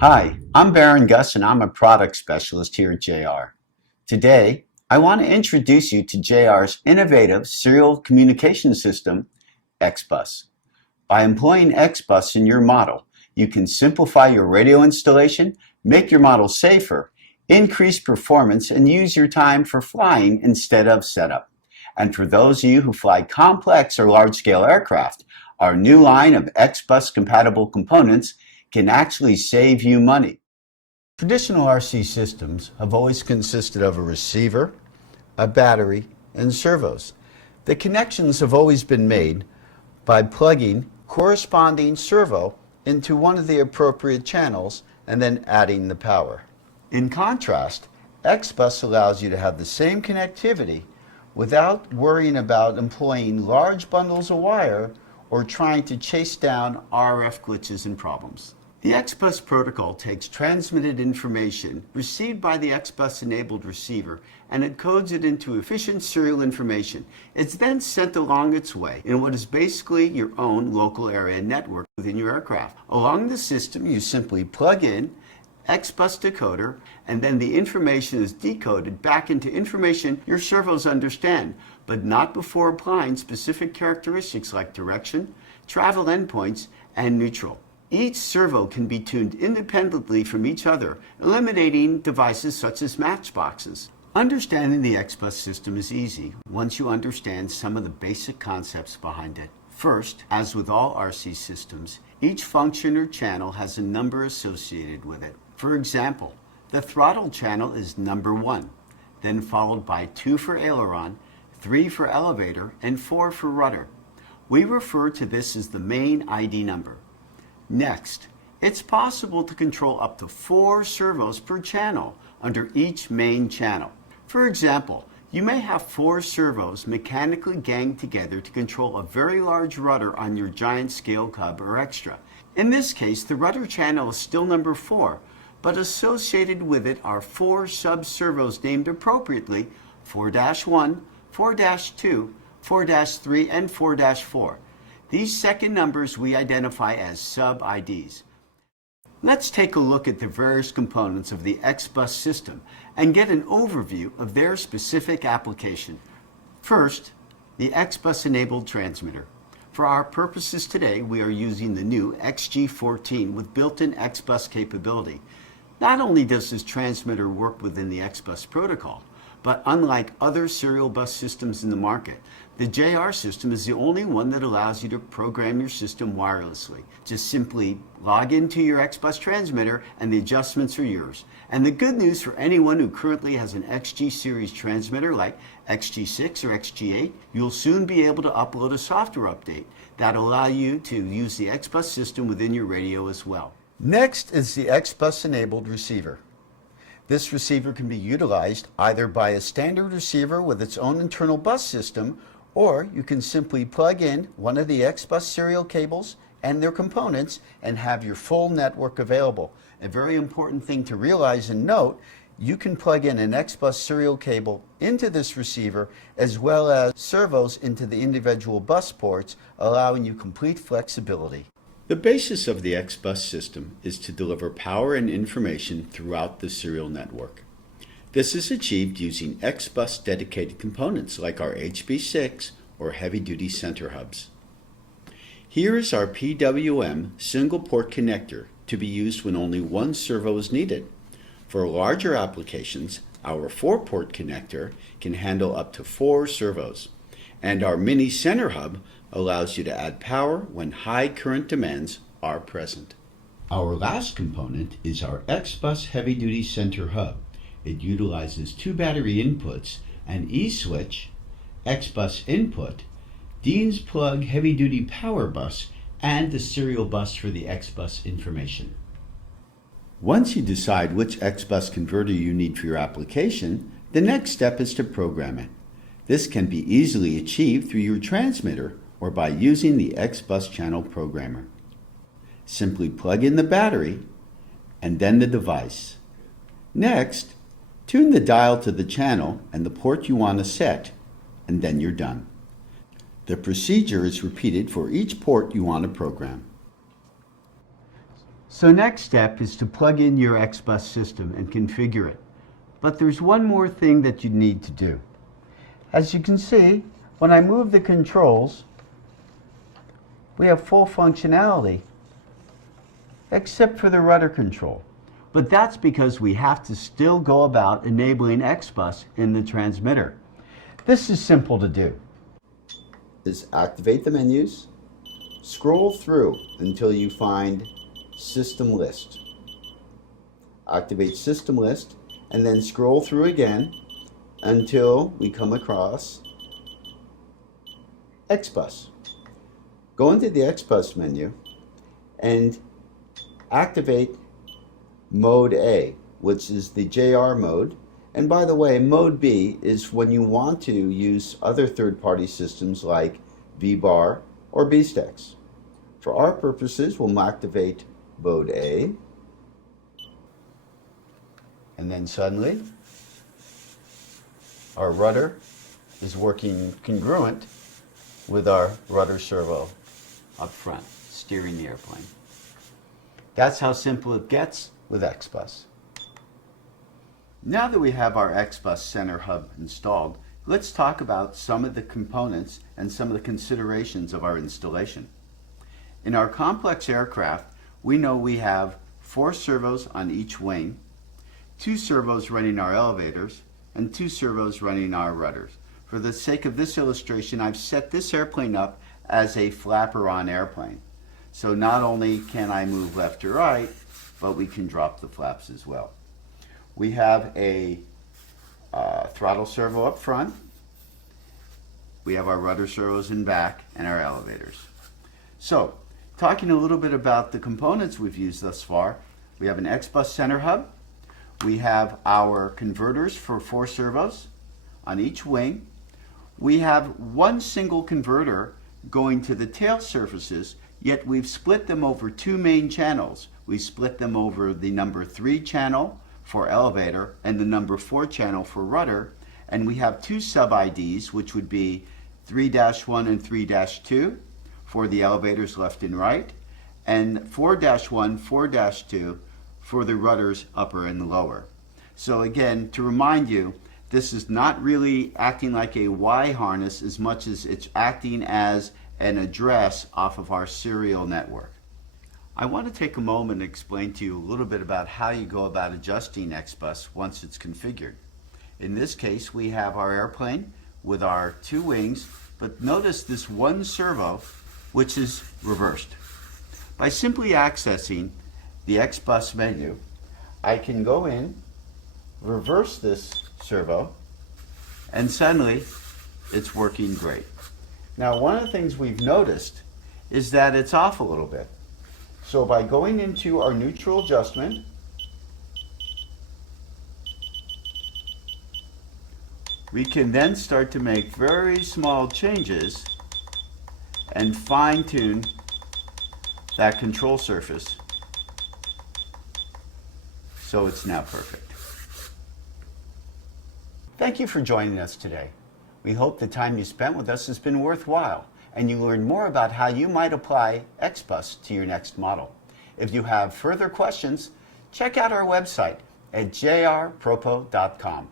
Hi, I'm Baron Gus and I'm a product specialist here at JR. Today, I want to introduce you to JR's innovative serial communication system, XBus. By employing XBus in your model, you can simplify your radio installation, make your model safer, increase performance, and use your time for flying instead of setup. And for those of you who fly complex or large-scale aircraft, our new line of XBus compatible components can actually save you money. Traditional RC systems have always consisted of a receiver, a battery, and servos. The connections have always been made by plugging corresponding servo into one of the appropriate channels and then adding the power. In contrast, XBus allows you to have the same connectivity without worrying about employing large bundles of wire or trying to chase down RF glitches and problems. The XBus protocol takes transmitted information received by the XBus-enabled receiver and encodes it into efficient serial information. It's then sent along its way in what is basically your own local area network within your aircraft. Along the system, you simply plug in XBus decoder, and then the information is decoded back into information your servos understand, but not before applying specific characteristics like direction, travel endpoints, and neutral. Each servo can be tuned independently from each other, eliminating devices such as matchboxes. Understanding the XBus system is easy once you understand some of the basic concepts behind it. First, as with all RC systems, each function or channel has a number associated with it. For example, the throttle channel is number 1, then followed by 2 for aileron, 3 for elevator, and 4 for rudder. We refer to this as the main ID number. Next, it's possible to control up to 4 servos per channel under each main channel. For example, you may have 4 servos mechanically ganged together to control a very large rudder on your giant scale Cub or Extra. In this case, the rudder channel is still number 4, but associated with it are 4 sub-servos named appropriately 4-1, 4-2, 4-3, and 4-4. These second numbers we identify as sub-IDs. Let's take a look at the various components of the XBus system and get an overview of their specific application. First, the XBus-enabled transmitter. For our purposes today, we are using the new XG14 with built-in XBus capability. Not only does this transmitter work within the XBus protocol, but unlike other serial bus systems in the market, the JR system is the only one that allows you to program your system wirelessly. Just simply log into your XBus transmitter and the adjustments are yours. And the good news for anyone who currently has an XG series transmitter like XG6 or XG8, you'll soon be able to upload a software update that'll allow you to use the XBus system within your radio as well. Next is the XBus-enabled receiver. This receiver can be utilized either by a standard receiver with its own internal bus system, or you can simply plug in one of the XBus serial cables and their components and have your full network available. A very important thing to realize and note, you can plug in an XBus serial cable into this receiver as well as servos into the individual bus ports, allowing you complete flexibility. The basis of the XBus system is to deliver power and information throughout the serial network. This is achieved using XBus dedicated components like our HB6 or heavy-duty center hubs. Here is our PWM single port connector to be used when only one servo is needed. For larger applications, our 4-port connector can handle up to 4 servos, and our mini center hub allows you to add power when high current demands are present. Our last component is our XBus heavy-duty center hub. It utilizes 2 battery inputs, an E-switch, XBus input, Dean's plug heavy-duty power bus, and the serial bus for the XBus information. Once you decide which XBus converter you need for your application, the next step is to program it. This can be easily achieved through your transmitter or by using the XBus channel programmer. Simply plug in the battery and then the device. Next, tune the dial to the channel and the port you want to set, and then you're done. The procedure is repeated for each port you want to program. So next step is to plug in your XBus system and configure it. But there's one more thing that you need to do. As you can see, when I move the controls, we have full functionality, except for the rudder control. But that's because we have to still go about enabling XBus in the transmitter. This is simple to do. Is activate the menus, scroll through until you find System List. Activate System List and then scroll through again until we come across XBus. Go into the XBus menu and activate Mode A, which is the JR mode. And by the way, Mode B is when you want to use other third-party systems like VBAR or BSTEX. For our purposes, we'll activate Mode A. And then suddenly, our rudder is working congruent with our rudder servo up front, steering the airplane. That's how simple it gets with XBus. Now that we have our XBus Center Hub installed, let's talk about some of the components and some of the considerations of our installation. In our complex aircraft, we know we have 4 servos on each wing, 2 servos running our elevators, and 2 servos running our rudders. For the sake of this illustration, I've set this airplane up as a flapper-on airplane. So not only can I move left or right, but we can drop the flaps as well. We have a throttle servo up front. We have our rudder servos in back and our elevators. So, talking a little bit about the components we've used thus far, we have an XBus Center Hub. We have our converters for 4 servos on each wing. We have one single converter going to the tail surfaces, yet we've split them over 2 main channels. We split them over the number 3 channel for elevator and the number 4 channel for rudder, and we have 2 sub-IDs, which would be 3-1 and 3-2 for the elevators left and right, and 4-1, 4-2 for the rudders upper and lower. So again, to remind you, this is not really acting like a Y harness as much as it's acting as an address off of our serial network. I want to take a moment and explain to you a little bit about how you go about adjusting XBus once it's configured. In this case, we have our airplane with our 2 wings, but notice this one servo which is reversed. By simply accessing the XBus menu, I can go in, reverse this servo, and suddenly it's working great. Now, one of the things we've noticed is that it's off a little bit. So by going into our neutral adjustment, we can then start to make very small changes and fine-tune that control surface so it's now perfect. Thank you for joining us today. We hope the time you spent with us has been worthwhile and you learned more about how you might apply XBus to your next model. If you have further questions, check out our website at jrpropo.com.